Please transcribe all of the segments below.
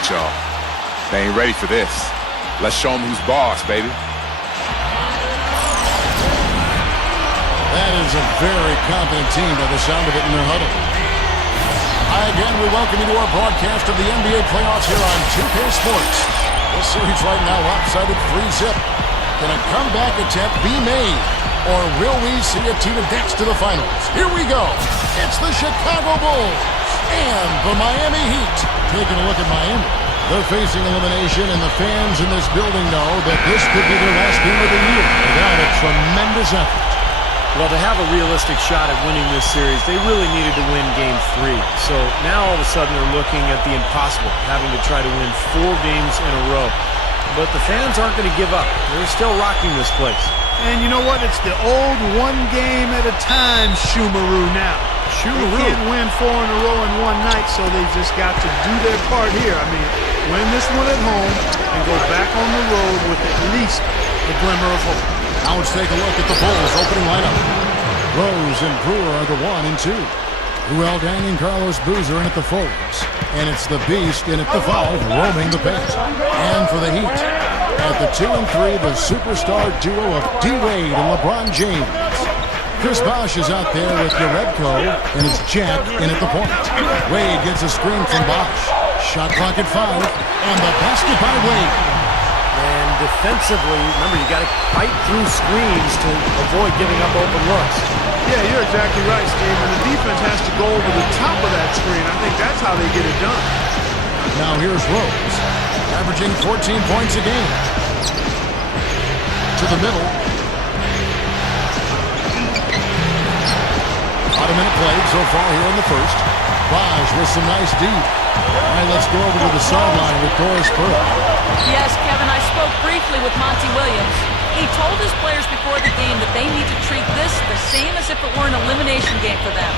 right, y'all. They ain't ready for this. Let's show them who's boss, baby. That is a very confident team by the sound of it in their huddle. Hi again, we welcome you to our broadcast of the NBA playoffs here on 2K Sports. This series right now lopsided 3-zip. Can a comeback attempt be made? Or will we see a team advance to the finals? Here we go. It's the Chicago Bulls and the Miami Heat. Taking a look at Miami. They're facing elimination, and the fans in this building know that this could be their last game of the year without a tremendous effort. Well, to have a realistic shot at winning this series, they really needed to win Game 3. So now all of a sudden they're looking at the impossible, having to try to win 4 games in a row. But the fans aren't going to give up. They're still rocking this place. And you know what? It's the old one game at a time Shumaroo now. Shumaroo. They can't win 4 in a row in one night, so they've just got to do their part here. I mean, win this one at home and go back on the road with at least a glimmer of hope. Now let's take a look at the Bulls' opening lineup. Rose and Brewer are the 1 and 2. Ruel Deng and Carlos Boozer in at the forwards. And it's the Beast in at the 5, roaming the paint. And for the Heat, at the 2 and 3, the superstar duo of D-Wade and LeBron James. Chris Bosh is out there with Jerebko, and it's Jack in at the point. Wade gets a screen from Bosh. Shot clock at 5, and the basket by Wade. And defensively, remember, you got to fight through screens to avoid giving up open looks. Yeah, you're exactly right, Steve. And the defense has to go over the top of that screen. I think that's how they get it done. Now here's Rose, averaging 14 points a game. To the middle. About a minute played so far here in the first. Bosh with some nice D. All right, let's go over to the sideline with Doris Burke. Yes, Kevin, I spoke briefly with Monty Williams. He told his players before the game that they need to treat this the same as if it were an elimination game for them.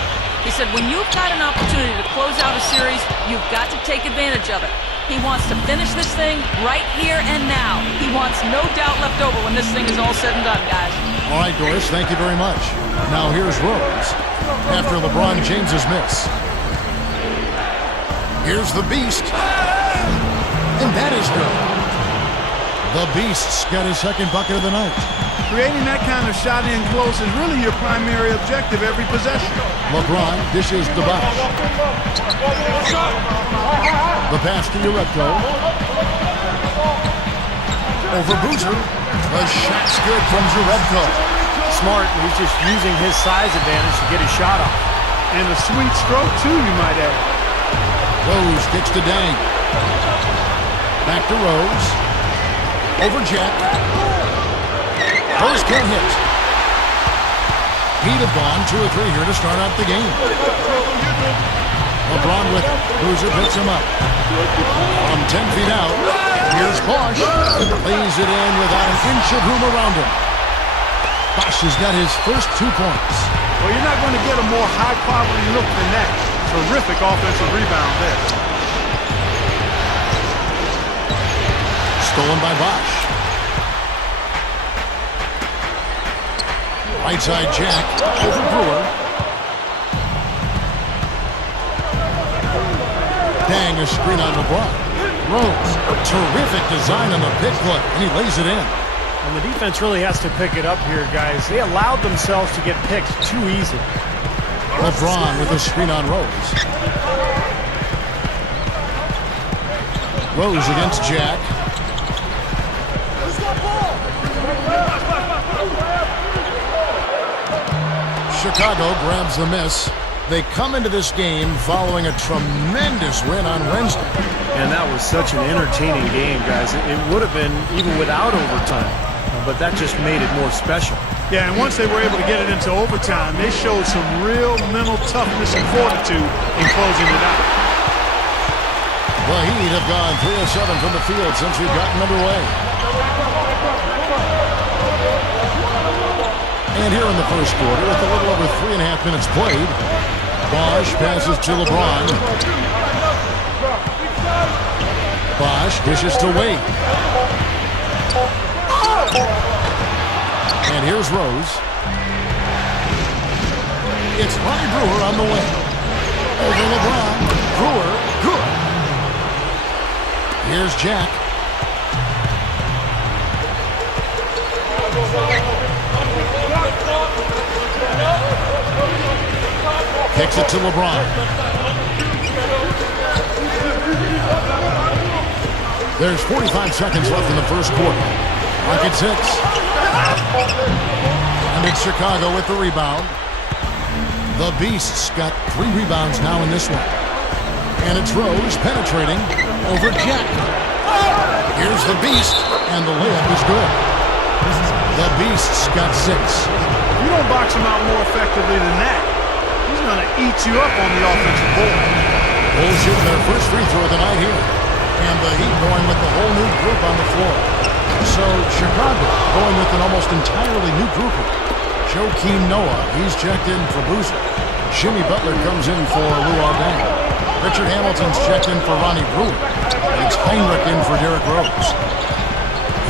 He said, when you've got an opportunity to close out a series, you've got to take advantage of it. He wants to finish this thing right here and now. He wants no doubt left over when this thing is all said and done, guys. All right, Doris, thank you very much. Now here's Rose after LeBron James's miss. Here's the Beast. And that is good. The Beast's got his second bucket of the night. Creating that kind of shot in close is really your primary objective every possession. LeBron dishes to Bosh. The pass to Jerebko. Over Boozer. The shot's good from Jerebko. Smart, he's just using his size advantage to get his shot off. And a sweet stroke, too, you might add. Rose kicks to Deng. Back to Rose. Over Jack. First can't hit. He'd have gone 2 or 3 here to start out the game. LeBron with it. Boozer picks him up. From 10 feet out, here's Bosh. Lays it in without an inch of room around him. Bosh has got his first 2 points. Well, you're not going to get a more high-quality look than that. Terrific offensive rebound there. Stolen by Bosh. Right side Jack over Brewer. Dang, a screen on LeBron. Rose, terrific design on the pick play, and he lays it in. And the defense really has to pick it up here, guys. They allowed themselves to get picked too easily. LeBron with a screen on Rose. Rose against Jack. Chicago grabs the miss. They come into this game following a tremendous win on Wednesday. And that was such an entertaining game, guys. It would have been even without overtime, but that just made it more special. Yeah, and once they were able to get it into overtime, they showed some real mental toughness and fortitude in closing it out. The Heat have gone 3 of 7 from the field since we've gotten underway. And here in the first quarter, with a little over 3.5 minutes played, Bosh passes to LeBron. Bosh dishes to Wade. And here's Rose. It's Ronnie Brewer on the wing. Over LeBron. Brewer, good. Here's Jack. Kicks it to LeBron. There's 45 seconds left in the first quarter. Rockets hits. And it's Chicago with the rebound. The Beasts got 3 rebounds now in this one. And it's Rose penetrating over Jack. Here's the Beast, and the layup is good. The Beasts got 6. If you don't box him out more effectively than that, he's going to eat you up on the offensive board. Bulls shooting their first free throw of the night here. And the Heat going with the whole new group on the floor. So Chicago going with an almost entirely new group. Joakim Noah, he's checked in for Boozer. Jimmy Butler comes in for Lou Aldana. Richard Hamilton's checked in for Ronnie Brewer. It's Heinrich in for Derrick Rose.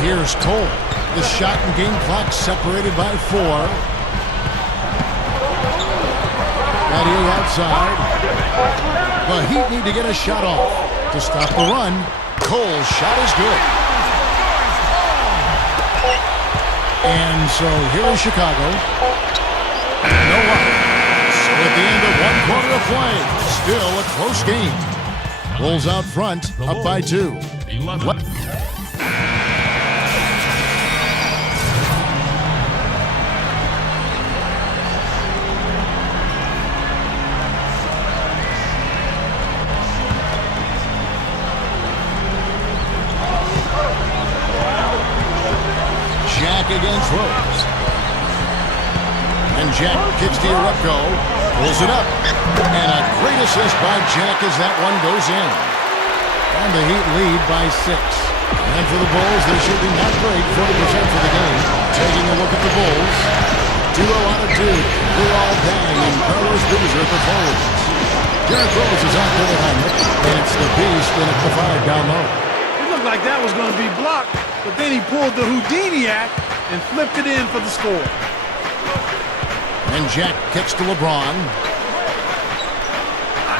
Here's Cole. The shot and game clock separated by 4. Eddie outside. The Heat need to get a shot off to stop the run. Cole's shot is good. And so here is Chicago. No one. So at the end of 1 quarter of play, still a close game. Bulls out front, up by 2. Jack against Rose. And Jack kicks to Urepko, pulls it up. And a great assist by Jack as that one goes in. And the Heat lead by 6. And for the Bulls, they're shooting not great, 40% for the game. Taking a look at the Bulls. Duo out of 2. Luol Deng and Carlos Boozer at the forwards. Derrick Rose is out there behind it. And it's the Beast in at the 5 down low. It looked like that was going to be blocked, but then he pulled the Houdini act and flipped it in for the score. And Jack kicks to LeBron.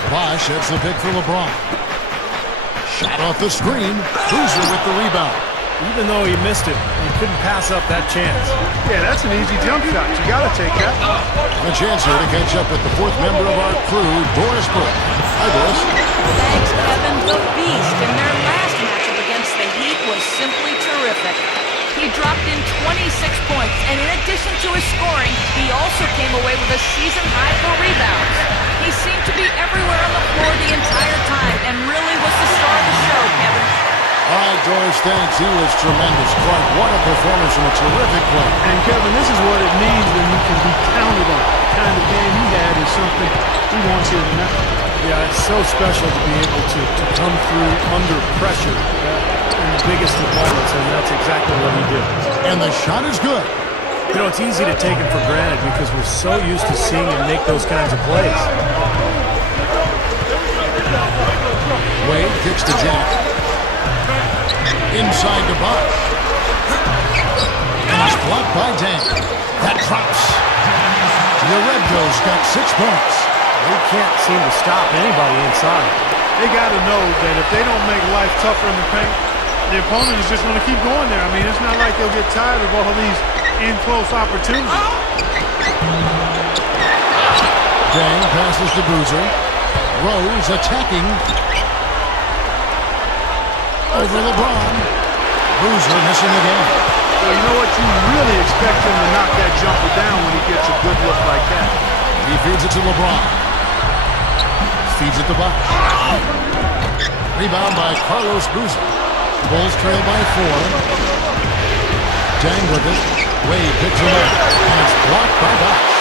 Bosh hits the pick for LeBron. Shot off the screen. Boozer with the rebound. Even though he missed it, he couldn't pass up that chance. Yeah, that's an easy jump shot. You got to take that. And a chance here to catch up with the 4th member of our crew, Doris Burke. Hi, Doris. Thanks, Kevin. The Beast in their last matchup against the Heat was simply terrific. He dropped in 26 points, and in addition to his scoring, he also came away with a season high for rebounds. He seemed to be everywhere on the floor the entire time, and really was the star of the show, Kevin. All right, Doris, thanks. He was tremendous. Clark, what a performance and a terrific play. And Kevin, this is what it means when you can be counted on. The kind of game he had is something he wants here tonight. Yeah, it's so special to be able to come through under pressure in the biggest of moments, and that's exactly what he did. And the shot is good. You know, it's easy to take him for granted because we're so used to seeing him make those kinds of plays. Wade kicks to Jack. Inside to Bosh. And it's blocked by Deng. That drops. Urepko's got 6 points. They can't seem to stop anybody inside. They got to know that if they don't make life tougher in the paint, the opponent is just going to keep going there. I mean, it's not like they'll get tired of all these in-close opportunities. Deng passes to Boozer. Rose attacking. Over LeBron. Boozer missing again. So you know what? You really expect him to knock that jumper down when he gets a good look like that. He feeds it to LeBron. Feeds it to Bosh. Rebound by Carlos Boozer. Bulls trail by 4. Deng with it. Wade picks him up. And it's blocked by Bosh.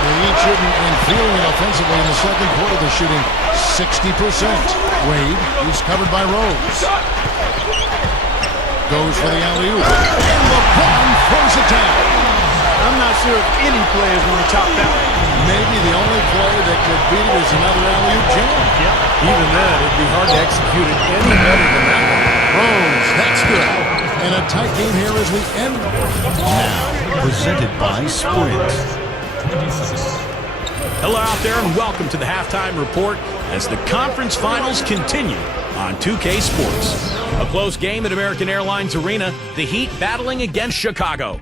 The Heat shooting and feeling it offensively in the second quarter. They're shooting 60%. Wade, he's covered by Rose. Goes for the alley-oop. And LeBron throws it down. I'm not sure if any player is going to top that one. Maybe the only play that could beat it is another alley-oop jam. Yep. Even then, it'd be hard to execute it any better than that one. Rose, that's good. And a tight game here as we end. Now, presented by Sprint. Hello out there and welcome to the Halftime Report as the conference finals continue on 2K Sports. A close game at American Airlines Arena, the Heat battling against Chicago.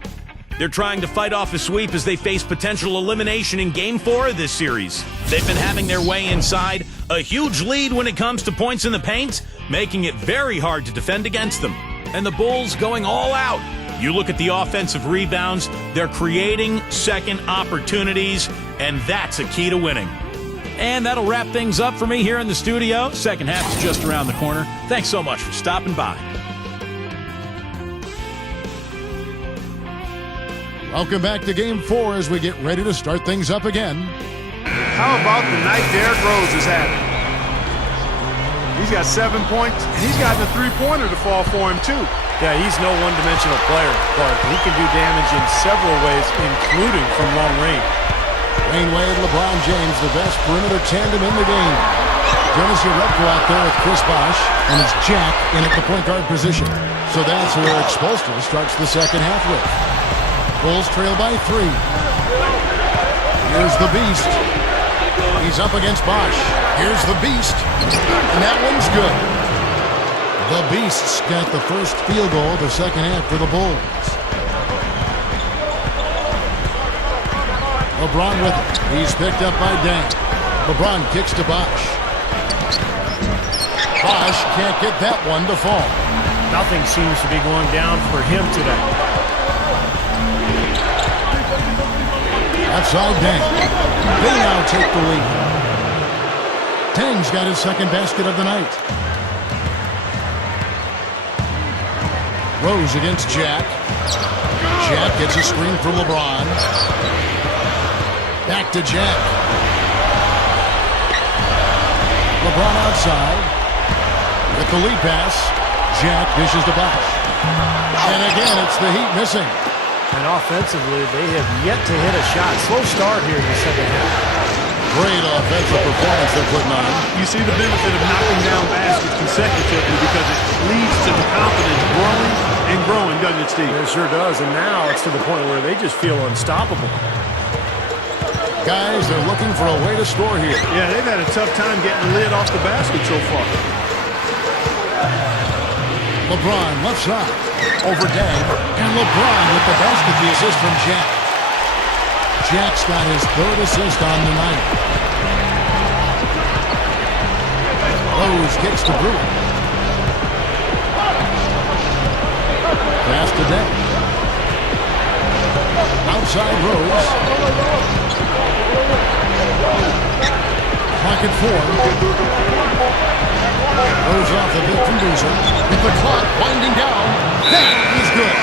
They're trying to fight off a sweep as they face potential elimination in Game 4 of this series. They've been having their way inside, a huge lead when it comes to points in the paint, making it very hard to defend against them. And the Bulls going all out. You look at the offensive rebounds, they're creating second opportunities, and that's a key to winning. And that'll wrap things up for me here in the studio. Second half is just around the corner. Thanks so much for stopping by. Welcome back to Game 4 as we get ready to start things up again. How about the night Derrick Rose is having? He's got 7 points, and he's gotten a three-pointer to fall for him, too. Yeah, he's no one-dimensional player, Clark. He can do damage in several ways, including from long range. Wayne Wade, LeBron James, the best perimeter tandem in the game. Dennis Urebko out there with Chris Bosh, and it's Jack in at the point guard position. So that's where Eric Spoelstra starts the second half with. Bulls trail by 3. Here's the Beast. He's up against Bosh. Here's the Beast. And that one's good. The Beasts got the first field goal of the second half for the Bulls. LeBron with it. He's picked up by Dang. LeBron kicks to Bosh. Bosh can't get that one to fall. Nothing seems to be going down for him today. Outside Dang. They now take the lead. Dang's got his second basket of the night. Rose against Jack. Jack gets a screen from LeBron. Back to Jack. LeBron outside. With the lead pass. Jack dishes to Bosh. And again, it's the Heat missing. And offensively, they have yet to hit a shot. Slow start here in the second half. Great offensive performance they're putting on. You see the benefit of knocking down baskets consecutively because it leads to the confidence growing and growing, doesn't it, Steve? It sure does, and now it's to the point where they just feel unstoppable. Guys, they're looking for a way to score here. Yeah, they've had a tough time getting the lid off the basket so far. LeBron left side. Over Dang. And LeBron with the basket, the assist from Jack. Jack's got his third assist on the night. Rose kicks to Brewer. Pass to Dang. Outside Rose. Clock at 4. Rose off the big from Boozer. With the clock winding down. That is good.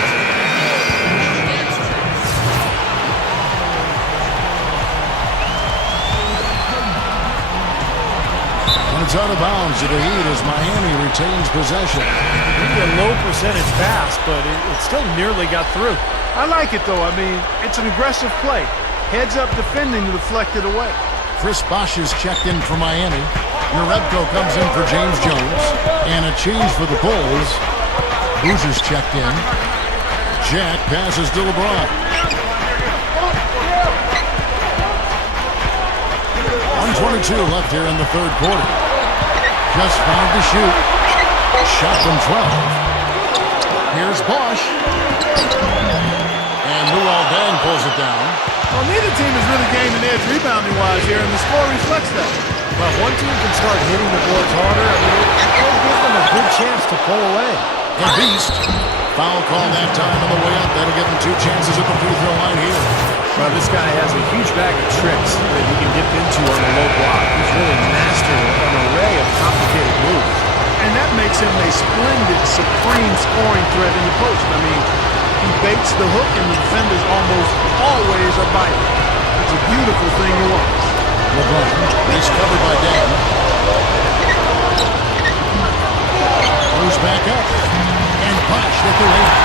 And it's out of bounds to the Heat as Miami retains possession. Maybe a low percentage pass, but it still nearly got through. I like it, though. I mean, it's an aggressive play. Heads up defending to deflect it away. Chris Bosh is checked in for Miami. Urebko comes in for James Jones. And a change for the Bulls. Boozer's checked in. Jack passes to LeBron. 1:22 left here in the third quarter. Just 5 to shoot. Shot from 12. Here's Bosh. And Luol Deng pulls it down. Well, neither team has really gained an edge rebounding-wise here, and the score reflects that. Well, if one team can start hitting the boards harder, I mean, it'll give them a good chance to pull away. The Beast. Foul call that time on the way up. That'll give him 2 chances at the free throw line here. Well, this guy has a huge bag of tricks that he can dip into on the low block. He's really mastered an array of complicated moves. And that makes him a splendid, supreme scoring threat in the post. I mean, he baits the hook, and the defenders almost always are biting. It's a beautiful thing to watch. LeBron. He's covered by Dan. Goes back up. And Bosh with the lead.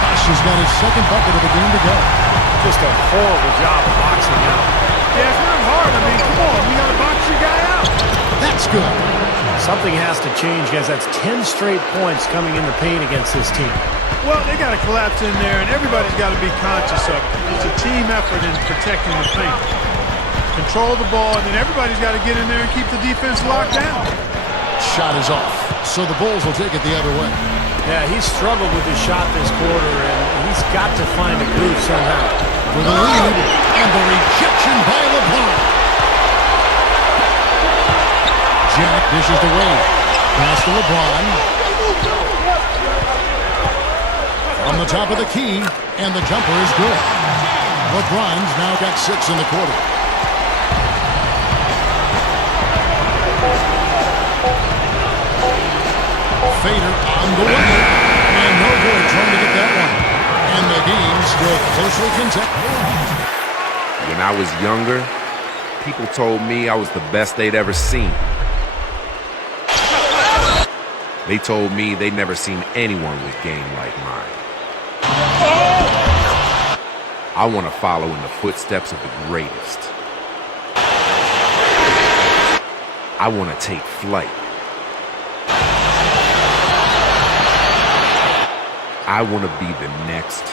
Bosh has got his second bucket of the game to go. Just a horrible job of boxing out. Yeah, it's not hard. I mean, come on. You got to box your guy out. That's good. Something has to change, guys. That's 10 straight points coming in the paint against this team. Well, they got to collapse in there, and everybody's got to be conscious of it. It's a team effort in protecting the paint. control the ball, and then everybody's got to get in there and keep the defense locked down. Shot is off, so the Bulls will take it the other way. Yeah, he's struggled with his shot this quarter, and he's got to find a groove somehow. For the lead, and the rejection by LeBron. Jack dishes to Wade. Pass to LeBron. From the top of the key, and the jumper is good. LeBron's now got 6 in the quarter. Fader on the way. And no good trying to get that one. And the game still closely contested. When I was younger, people told me I was the best they'd ever seen. They told me they'd never seen anyone with game like mine. I want to follow in the footsteps of the greatest. I want to take flight. I want to be the next.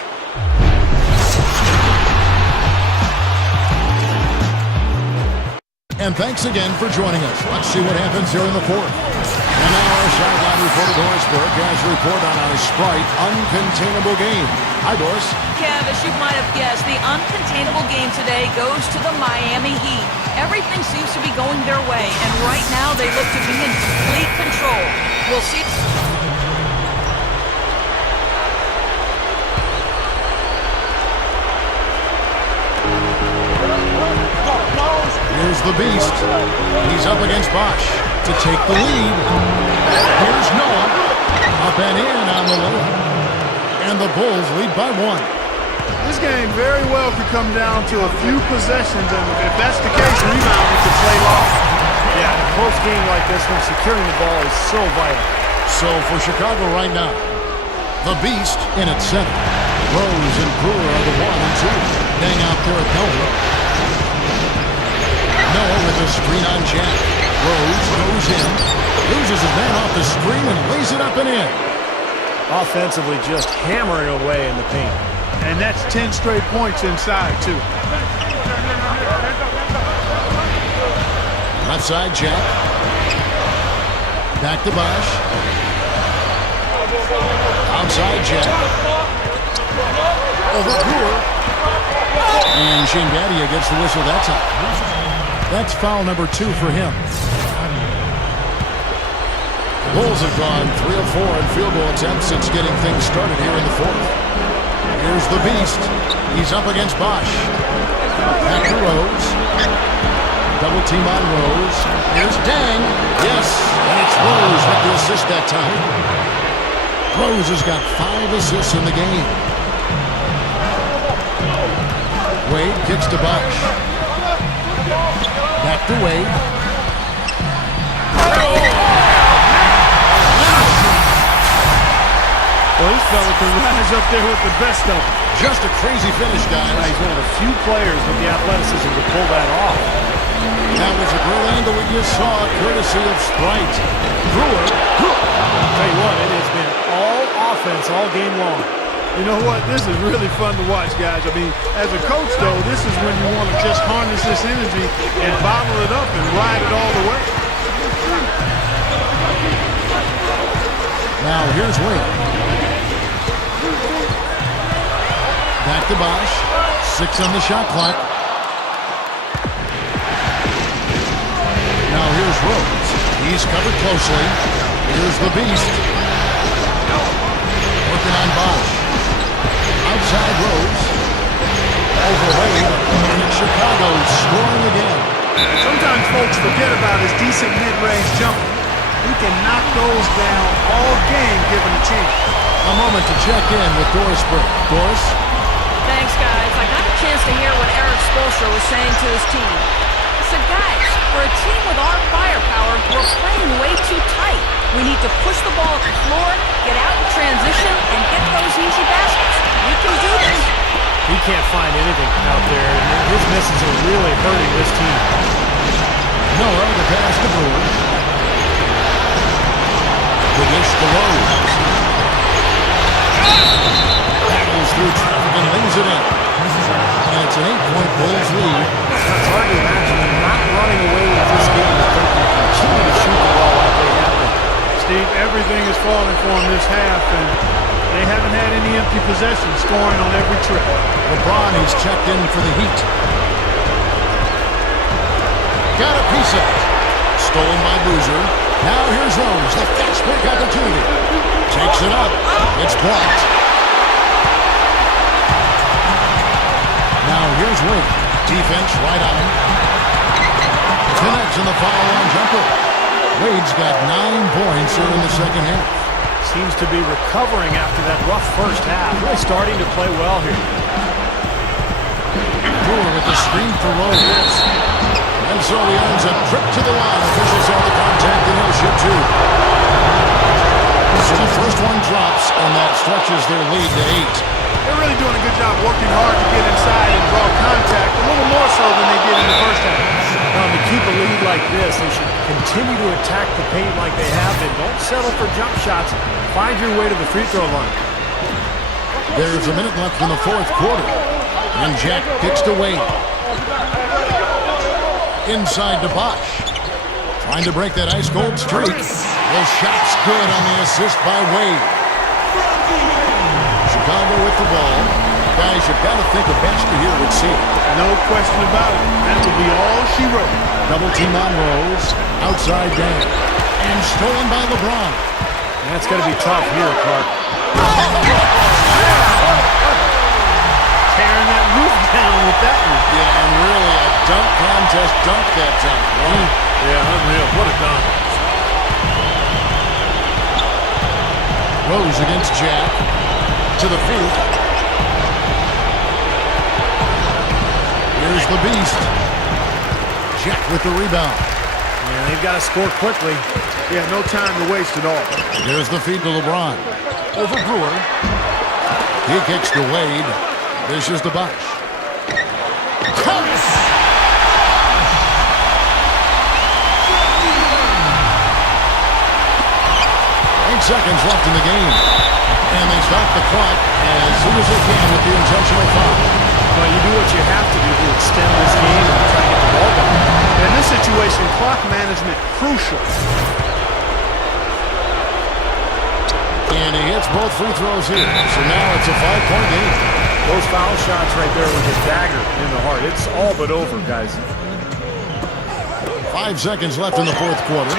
And thanks again for joining us. Let's see what happens here in the fourth. And now our sideline reporter Doris Burke has a report on our Sprite uncontainable game. Hi, Doris. Kev, as you might have guessed, the uncontainable game today goes to the Miami Heat. Everything seems to be going their way, and right now they look to be in complete control. We'll see. Here's the Beast. He's up against Bosch to take the lead. Here's Noah. Up and in on the layup. And the Bulls lead by 1. This game very well could come down to a few possessions, and if that's the case, rebounding could play long. Yeah, in a close game like this one, securing the ball is so vital. So for Chicago right now, the Beast in its center. Rose and Brewer are the 1 and 2. Dang out there at Noah. Noah with a screen on Jack. Rose goes in, loses his man off the screen and lays it up and in. Offensively, just hammering away in the paint. And that's 10 straight points inside, too. Left side, Jack. Back to Bosch. Outside, Jack. Over Brewer. And Shane Battier gets the whistle that time. That's foul number 2 for him. The Bulls have gone 3 of 4 in field goal attempts since getting things started here in the fourth. Here's the Beast. He's up against Bosch. Back to Rose. Double team on Rose. Here's Dang. Yes, and it's Rose with the assist that time. Rose has got 5 assists in the game. Wade kicks to Bosch. Back to Wade. Well, this fella can rise up there with the best of them. Just a crazy finish, guys. He's one of the few players with the athleticism to pull that off. That was a great angle that you saw, courtesy of Sprite. Brewer. I'll tell you what, it has been all offense all game long. You know what? This is really fun to watch, guys. I mean, as a coach, though, this is when you want to just harness this energy and bottle it up and ride it all the way. Now, here's Wade. Back to Bosch. 6 on the shot clock. Now, here's Rose. He's covered closely. Here's the Beast. Working on Bosch. Outside Rose. Over Wade. And Chicago scoring again. Sometimes folks forget about his decent mid-range jumper. He can knock those down all game given a chance. A moment to check in with Doris Burke. Doris? Thanks, guys. I got a chance to hear what Eric Spoelstra was saying to his team. He said, guys, for a team with our firepower, we're playing way too tight. We need to push the ball at the floor, get out in transition, and get those easy baskets. We can do this. He can't find anything out there, and his misses are really hurting this team. Noah, the pass to Brewer. The dish to Rose. Battles through traffic and lays it in. and it's an 8-point Bulls lead. It's hard to imagine them not running away with this game if they can continue to shoot the ball like they have been. Steve, everything is falling for them this half, and they haven't had any empty possessions, scoring on every trip. LeBron, he's checked in for the Heat. Got a piece of it. Stolen by Boozer. Now here's Rose, the fast break opportunity. Takes it up. It's blocked. Now here's Wade. Defense right on him. Connects in the foul line jumper. Wade's got 9 points here in the second half. Seems to be recovering after that rough first half. Really starting to play well here. Brewer with the screen for Rose. And so he earns a trip to the line. Officials saw the contact and he'll shoot 2. So the first one drops, and that stretches their lead to 8. They're really doing a good job working hard to get inside and draw contact, a little more so than they did in the first half. To keep a lead like this, they should continue to attack the paint like they have been. Don't settle for jump shots. Find your way to the free throw line. There's a minute left in the fourth quarter. And Jack kicks to Wade. Inside to Bosch. Trying to break that ice-cold streak. The shot's good on the assist by Wade. Chicago with the ball. Guys, you've got to think a basket here would see it. No question about it. That would be all she wrote. Double team on Rose. Outside down. And stolen by LeBron. That's going to be tough here, Clark. Tearing that roof down with that one. Yeah, and really a dunk contest dunk that time. Yeah, unreal. What a dunk. Rose against Jack. To the feet. Here's the beast. Jack with the rebound. Yeah, they've got to score quickly. Yeah, no time to waste at all. Here's the feed to LeBron. Over Brewer. He kicks to Wade. Dishes to Bosch. Curtis! 8 seconds left in the game. And they stop the clock as soon as they can with the intentional foul. Well, you do what you have to do to extend this game and try to get the ball back. In this situation, clock management crucial. And he hits both free throws here. So now it's a 5-point game. Those foul shots right there were just dagger in the heart. It's all but over, guys. 5 seconds left in the fourth quarter.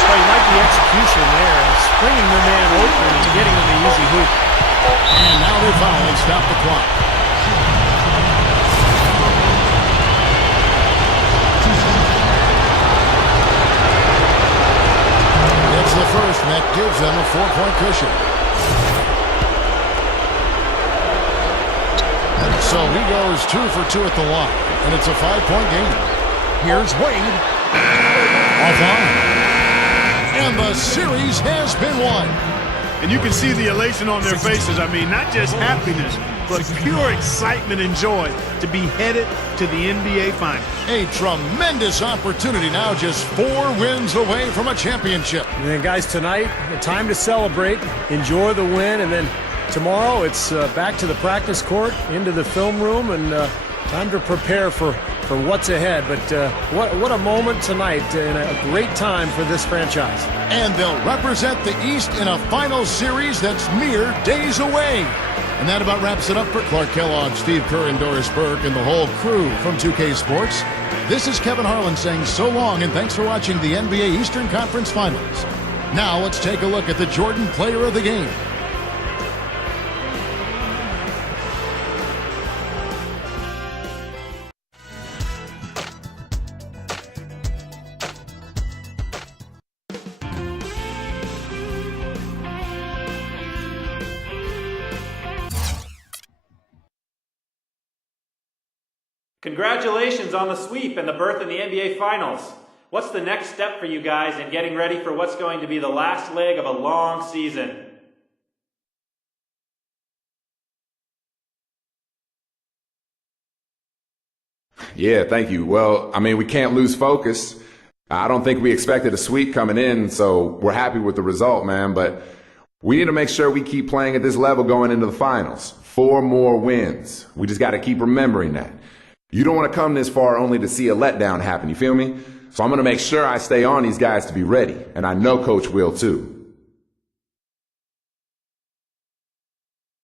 So you like the execution there, and springing their man open and getting them the easy hoop. And now they finally stop the clock. It's the first, and that gives them a 4-point cushion. So he goes 2 for 2 at the line, and it's a 5-point game. Here's Wade. Offline. And the series has been won. And you can see the elation on their faces. I mean, not just happiness, but pure excitement and joy to be headed to the NBA Finals. A tremendous opportunity now, just 4 wins away from a championship. And then, guys, tonight, time to celebrate, enjoy the win, and then tomorrow it's back to the practice court, into the film room, and time to prepare for what's ahead. But what a moment tonight, and a great time for this franchise. And they'll represent the East in a final series that's mere days away. And that about wraps it up for Clark Kellogg, Steve Kerr, and Doris Burke, and the whole crew from 2K Sports. This is Kevin Harlan saying so long, and thanks for watching the NBA Eastern Conference Finals. Now let's take a look at the Jordan Player of the Game. Congratulations on the sweep and the berth in the NBA Finals. What's the next step for you guys in getting ready for what's going to be the last leg of a long season? Yeah, thank you. Well, I mean, we can't lose focus. I don't think we expected a sweep coming in, so we're happy with the result, man. But we need to make sure we keep playing at this level going into the finals. 4 more wins. We just got to keep remembering that. You don't want to come this far only to see a letdown happen, you feel me? So I'm going to make sure I stay on these guys to be ready, and I know Coach will too.